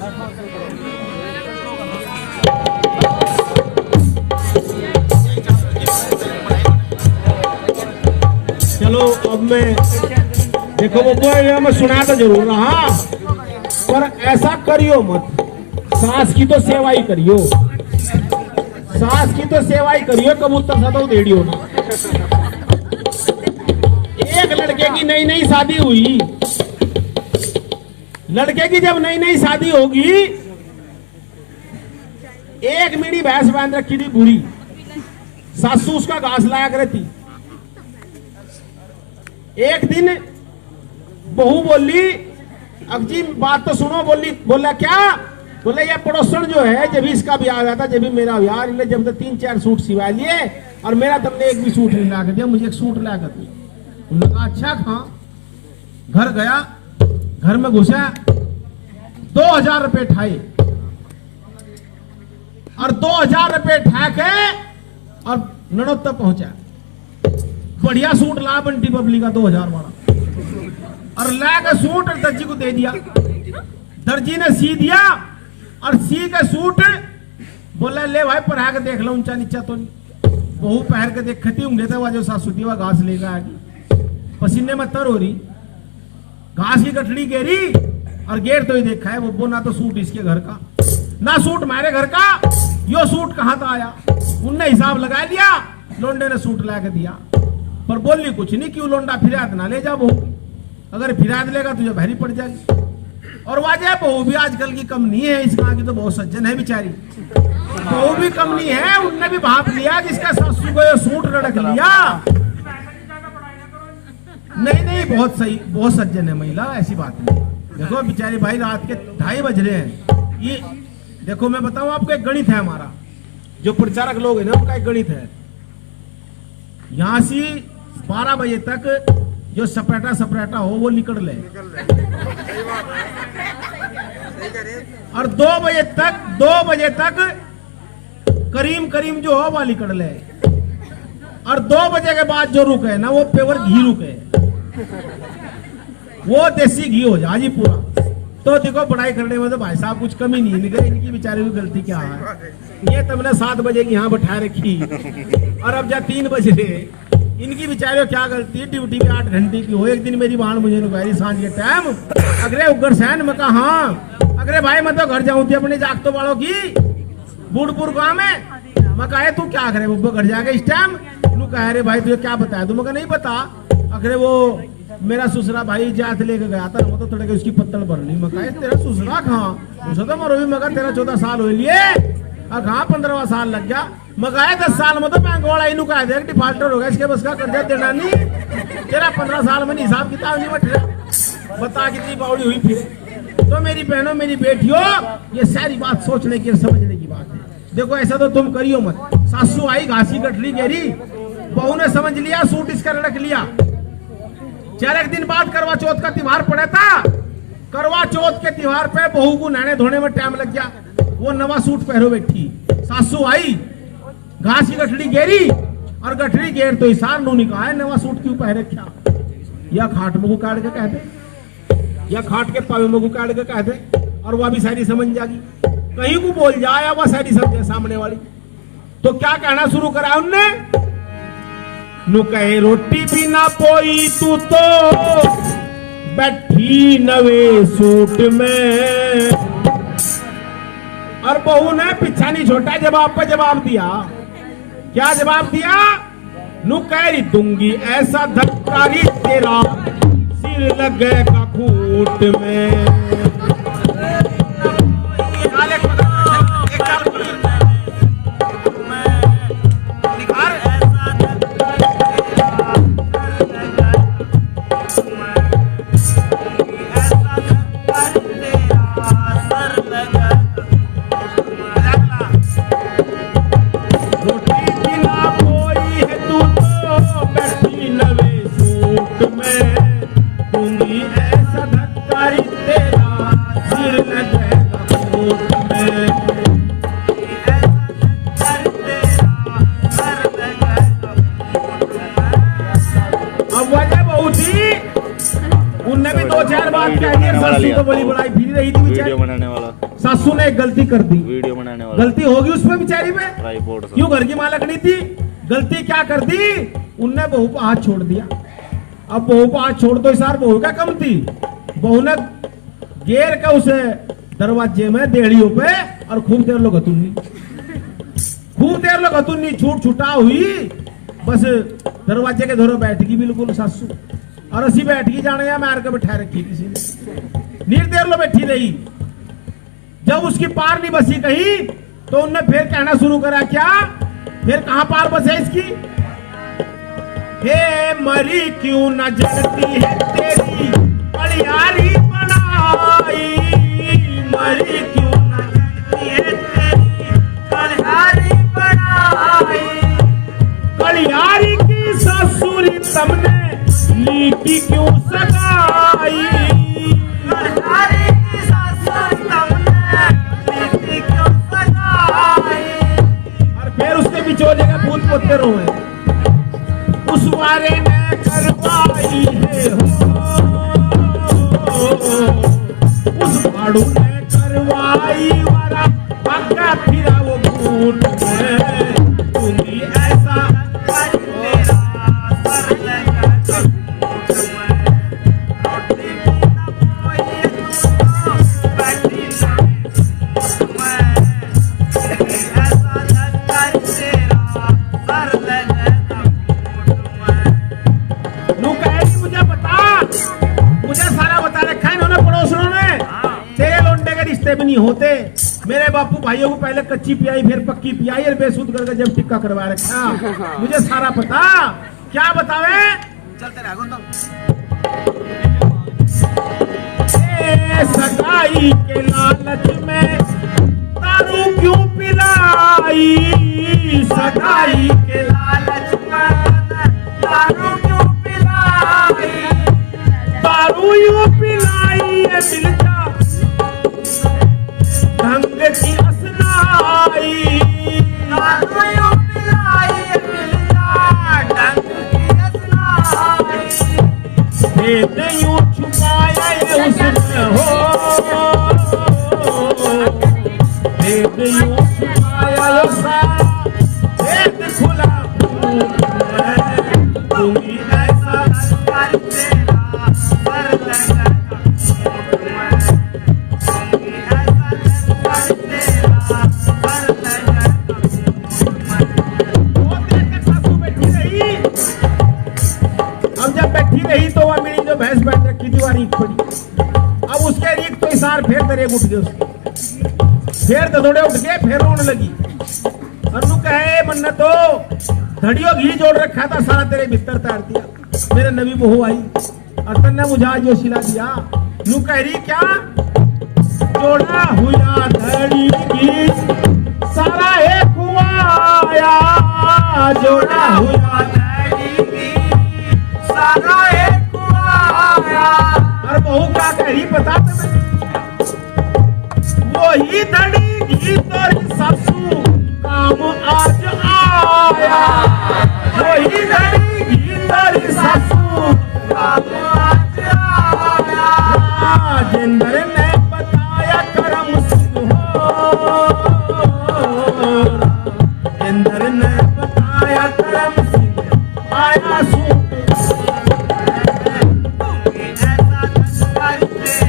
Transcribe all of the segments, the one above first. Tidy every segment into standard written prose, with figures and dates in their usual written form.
चलो अब मैं देखो वो मैं सुना तो जरूर रहा, पर ऐसा करियो मत। सास की तो सेवा ही करियो, सास की तो सेवा ही करियो, कबूतर सा तो देड़ियो ना। एक लड़के की नई नई शादी हुई, लड़के की जब नई नई शादी होगी, एक मीठी भैंस बांध रखी थी बूढ़ी, सासू उसका घास लाया करती। एक दिन बहू बोली, अगजी बात तो सुनो, बोला क्या? बोले ये पड़ोसन जो है, जब भी इसका ब्याह हुआ था, जब भी मेरा ब्याह, जब तक 3-4 सूट सिवा लिए और मेरा तुमने एक भी सूट नहीं ला कर दिया, मुझे एक सूट ला कर दिया। उन्होंने कहा अच्छा हाँ। घर गया, घर में घुसा, 2000 रुपए ठाए और 2000 रुपए ठा के और ननद तक पहुंचा। बढ़िया सूट ला बंटी बबली का 2000 वाला, और लाकर सूट दर्जी को दे दिया। दर्जी ने सी दिया और सी के सूट बोला ले भाई पहन के देख लो, ऊंचा नीचा तो नहीं। बहू पहन के देखती हूँ लेता हुआ जो सासुती हुआ घास लेकर आगी, पसीने में तर हो रही, घास की गठड़ी गेरी और गेर तो ही देखा है वो ना तो सूट इसके घर का ना सूट मेरे घर का, यो सूट कहां था आया। उनने हिसाब लगा लिया, लोंडे ने सूट ला के दिया, पर बोली कुछ नहीं, क्यों लोंडा फिराद ना ले जा बहू, अगर फिराद लेगा तुझे भारी पड़ जाएगी। और वाजह बहू भी आजकल की कम नहीं है, इसका की तो बहुत सज्जन है बेचारी, बहू भी कम नहीं है, उनने भी भाप लिया जिसका सासू को ये सूट रड़क लिया। नहीं नहीं बहुत सही, बहुत सज्जन है महिला, ऐसी बात नहीं। देखो बेचारी भाई रात के 2:30 बज रहे हैं, ये देखो मैं बताऊं आपको, एक गणित है हमारा, जो प्रचारक लोग है ना उनका एक गणित है। यहां से 12 बजे तक जो सपराटा हो वो निकल ले, और 2 बजे तक करीम जो हो वो निकल ले, और 2 बजे के बाद जो रुके ना वो प्योर घी रुके, वो देसी घी हो जाए जी पूरा। तो देखो पढ़ाई करने में तो भाई साहब कुछ कमी नहीं निकले, इनकी बेचारे की गलती क्या है। ये तुमने 7 बजे की यहाँ बैठा रखी और अब जा 3 बज रहे, इनकी बेचारे क्या गलती है। ड्यूटी भी 8 घंटे की हो। एक दिन मेरी बहन मुझे कह सांझ के टाइम, अगरे उगर सैन में कहा हाँ, अगरे भाई मैं तो घर जाऊं थी अपने जागतो वालों की बूढ़पुर गाँव में। मैं कहा तू क्या करे वो घर जाके इस टाइम, तू कह रहे भाई तुझे क्या बताया, तू मैं नहीं बता। अगरे वो मेरा ससुरा भाई जात लेके गया था, वो तो थोड़े के उसकी पत्तल भरनी। मैं कहा तेरा ससुरा कहाँ, उसे तो मरो भी मगर तेरा 14 साल हो लिए, और कहाँ 15वां साल लग गया। मैं कहा 10 साल में तो बैंक वाला इनू कह दे डिफाल्टर हो गया, इसके बस का कर्जा देना नहीं, तेरा 15 साल में हिसाब किताब नहीं बैठ रहा, बता कितनी बावड़ी हुई फिर। तो मेरी बहनों मेरी बेटियों, ये सारी बात सोचने की समझने की बात है। देखो ऐसा तो तुम करियो मत। सासू आई घासी गठली गेरी, बहू ने समझ लिया सूट इसका रख लिया। 4 दिन बाद करवा चौथ का त्योहार पड़ा था। करवा चौथ के त्योहार पे बहू को नहाने धोने में टाइम लग गया, वो नवा सूट पहनो बैठी। सासू आई घास की गठड़ी गेरी, और गठड़ी गेर तो इशार नो निकाह है, नवा सूट क्यों पहने क्या, या खाट में काट के कह दे, या खाट के पावे में काट के कह दे, और वह भी सारी समझ जाएगी। कहीं को बोल जाए वह सारी समझे सामने वाली। तो क्या कहना शुरू करा उनने, नु कहे रोटी भी ना पोई तू तो बैठी नवे सूट में। और बहू ने पीछा नहीं छोटा जवाब पर जवाब दिया। क्या जवाब दिया, नु कह रही दूंगी ऐसा धक्कारी तेरा सिर लगेगा खूट में। उनने भी 2-4 बात कह दी, बड़ी बड़ाई फिर रही थी बेचारी। सासू ने एक गलती कर दी, वीडियो बनाने वाला गलती होगी उसमें बेचारी में, ट्राइपॉड सा। क्यों घर की मालकनी थी, गलती क्या कर दी, उनने बहू को हाथ छोड़ दिया। अब बहू को हाथ छोड़ दो, इस बार बहू क्या कम थी, बहू ने घेर के उसे दरवाजे में देड़ियों पे और खूब देर लोग हतुन्नी, खूब देर लोग हतुन्नी, छूट छुटा हुई, बस दरवाजे के धोरो बैठ गई बिल्कुल सासू, और असी बैठ गई जाने या मार के बैठा रखी किसी ने, नीर देर लो बैठी रही। जब उसकी पार नहीं बसी कहीं तो उनने फिर कहना शुरू करा, क्या फिर कहां पार बसे इसकी, हे मरी क्यों न जलती है तेरी पलियारी बनाई, मरी क्यों न जलती है तेरी पलियारी बनाई, पलियारी की ससुरी तुमने ली की क्यों सगाई, पलियारी की ससुरी तुमने ली की क्यों सगाई। और फिर उसके बिचौले का भूत पोते रोए, उस वारे ने करवाई है हो, उस भाड़ू ने करवाई वाला पक्का फिरा वो भूत में, तुम्ही ऐसा कर मेरा सर लगा रोटी की ना कोई तो बैठी मैं, ऐसा लगा तेरा सर लगा। मुझे सारा बता रखा है इन्होंने पड़ोसियों ने, तेरे लोंडे के रिश्ते भी नहीं होते, मेरे बापू भाइयों को पहले कच्ची पियाई फिर पक्की पियाई और बेसुध करके जब टिक्का करवा रखा, मुझे सारा पता, क्या बतावे, चलते रहो सगाई के लालच में दारू क्यों पिलाई, सगाई के लालच में दारू क्यों पिलाई, दारू यूं पिलाई है मिलता ढंग की असनाई, दारू यूं पिलाई है मिलता ढंग की असनाई, भेद यूं छुपाया है उसने हो, भेद यूं छुपाया है सारा भेद खुला तुम्ही ऐसा कर तेरा सर लगा, तुम्ही ऐसा कर तेरा सर लगा। बहुत देर तक सासू बैठी रही, अब जब बैठी रही तो वह मेरी जो भैंस बैठ रखी थी वह रीख पड़ी, अब उसके रीख तो इशार फिर दरे उठ गए उसके, फिर दौड़े उठ गए, फिर रोने लगी, और नू कहे मन्नत तो धड़ियों घी जोड़ रखा था सारा तेरे भीतर तार दिया, मेरे नवी बहू आई और तन्ने मुझे जो सिला दिया, नू कह रही क्या, जोड़ा हुआ धड़ी घी सारा एक हुआ आया, जोड़ा हुआ धड़ी घी सारा एक हुआ आया, और बहू क्या कह रही पता तुम्हें, वही धड़ी घी तोरी सासू काम आज आया, वही धड़ी घी तोरी सासू काम आज आया, राजेंद्र ने बताया करम सिंह हो, राजेंद्र ने बताया करम सिंह आया सूट, ऐसा कर तेरा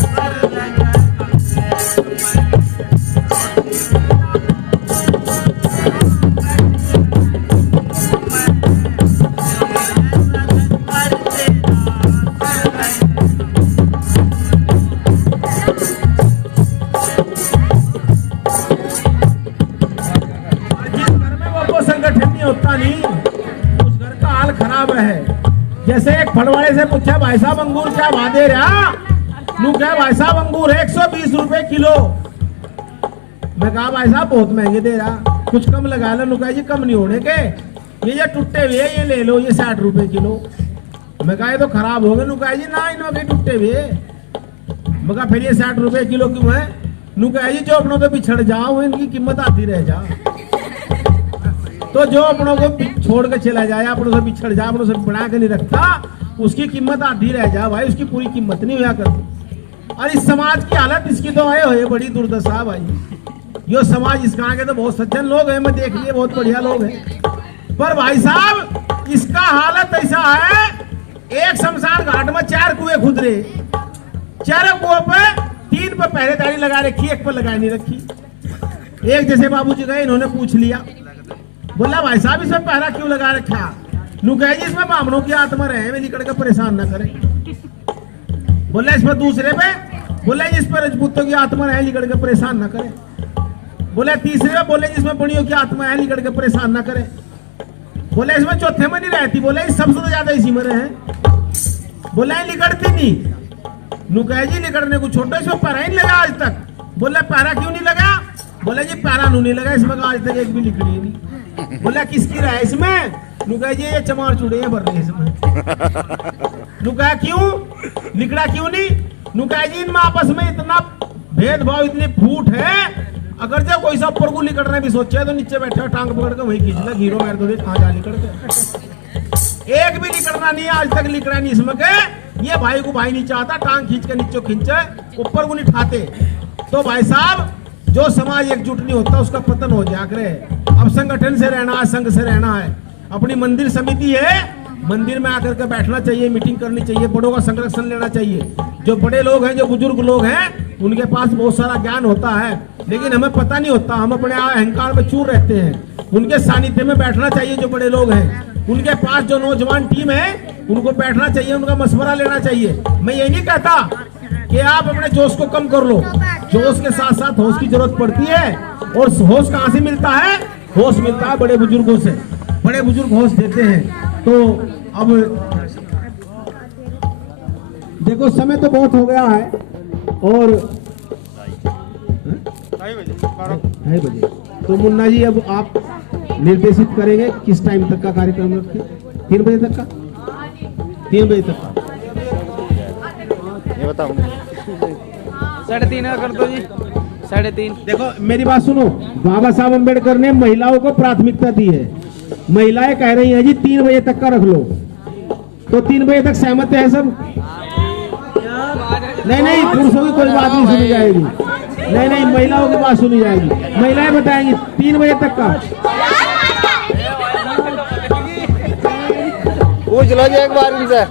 सर लगा। होता नहीं, उस घर का हाल खराब है। जैसे एक फड़वाड़े से पूछा भाई साहब अंगूर क्या भाव दे रहा, नू क्या भाई साहब अंगूर 120 रुपए किलो, मैं कहा भाई साहब बहुत महंगे दे रहा, कुछ कम लगा लो, नू कहा जी कम नहीं होने के, ये टूटे हुए ये ले लो, ये 60 रुपए किलो, मैं कहा ये तो खराब हो गए, नू कहा जी ना इन्हों के टूटे हुए, मैं कहा फिर ये 60 रुपए किलो क्यों है, नू कहा जी जो अपनों तो बिछड़ जाओ इनकी कीमत आती रह जा, तो जो अपनों को छोड़ के चला जाए, अपनों से बिछड़ जाए, अपनों से बना के नहीं रखता, उसकी कीमत आधी रह जाए भाई, उसकी पूरी कीमत नहीं हुआ करती। और इस समाज की हालत इसकी तो है बड़ी दुर्दशा भाई। यो समाज इस गांव के तो बहुत सज्जन लोग हैं, मैं देख लिए बहुत बढ़िया लोग हैं, पर भाई साहब इसका हालत ऐसा है, एक शमशान घाट में 4 कुएं खुद रहे, 4 कुओं पे 3 पे पहरेदारी लगा रखी, 1 पर लगा नहीं रखी। एक जैसे बाबूजी गए, इन्होंने पूछ लिया, बोला भाई साहब इसमें पहरा क्यों लगा रखा? नू कहे जी इसमें बामनों की आत्मा रहे, वे निकल के परेशान ना करे। बोला इसमें दूसरे पे, बोला जिस पर राजपूतों की आत्मा रहे, निकल के परेशान ना करे। बोले तीसरे पे, बोले जिसमें बड़ियों की आत्मा है, निकल के परेशान ना करे। बोले इसमें चौथे में नहीं रहती, बोले सबसे तो ज्यादा इसी में रहे। बोला लिकड़ती नहीं, नू कहे जी लिकड़ने को छोड़ो, इसमें पैरा ही नहीं लगा आज तक। बोला पैरा क्यों नहीं लगा? बोले जी पैरा नू नहीं लगा इसमें, आज तक एक भी लिकड़ी नहीं। बोला किसकी रहा है इसमें? नू कहे जी ये चमार चूड़े हैं भर रहे इसमें। नू कहा क्यों लिकड़ा क्यों नहीं? नू कहे जी इनमें आपस में इतना भेदभाव, इतनी फूट है, अगर जब कोई सा ऊपर को लिकड़ने भी सोचे तो नीचे बैठा टांग पकड़ के वही खींच ले, हीरो मेरे दो कहाँ जा लिकड़ के। एक भी लिकड़ना नहीं आज तक, लिकड़ा नहीं इसमें के। ये भाई को भाई नहीं चाहता, टांग खींच के नीचे खींचे, ऊपर को नहीं ठाते। तो भाई साहब जो समाज एकजुट नहीं होता उसका पतन हो जाकर है। अब संगठन से रहना है, संघ से रहना है। अपनी मंदिर समिति है, मंदिर में आकर के बैठना चाहिए, मीटिंग करनी चाहिए, बड़ों का संरक्षण लेना चाहिए। जो बड़े लोग हैं, जो बुजुर्ग लोग हैं, उनके पास बहुत सारा ज्ञान होता है, लेकिन हमें पता नहीं होता, हम अपने अहंकार में चूर रहते हैं। उनके सानिध्य में बैठना चाहिए जो बड़े लोग हैं, उनके पास जो नौजवान टीम है उनको बैठना चाहिए, उनका मशवरा लेना चाहिए। मैं ये नहीं कहता कि आप अपने जोश को कम कर लो, जोश के साथ साथ होश की जरूरत पड़ती है। और होश कहाँ से मिलता है? होश मिलता है बड़े बुजुर्गों से, बड़े बुजुर्ग होश देते हैं। तो अब देखो समय तो बहुत हो गया है, और 2:30 बजे तो मुन्ना जी अब आप निर्देशित करेंगे किस टाइम तक का कार्यक्रम रखें? 3 बजे तक का? 3 बजे तक का ये बताओ। 3:30 का कर दो जी, 3:30। देखो मेरी बात सुनो, बाबा साहब अम्बेडकर ने महिलाओं को प्राथमिकता दी है। महिलाएं कह रही हैं जी 3 बजे तक का रख लो, तो 3 बजे तक सहमत है सब? नहीं, पुरुषों की कोई बात नहीं सुनी जाएगी। नहीं, महिलाओं की बात सुनी जाएगी। महिलाएं बताएंगी 3 बजे तक का। पूछ लो जी एक बार इनसे।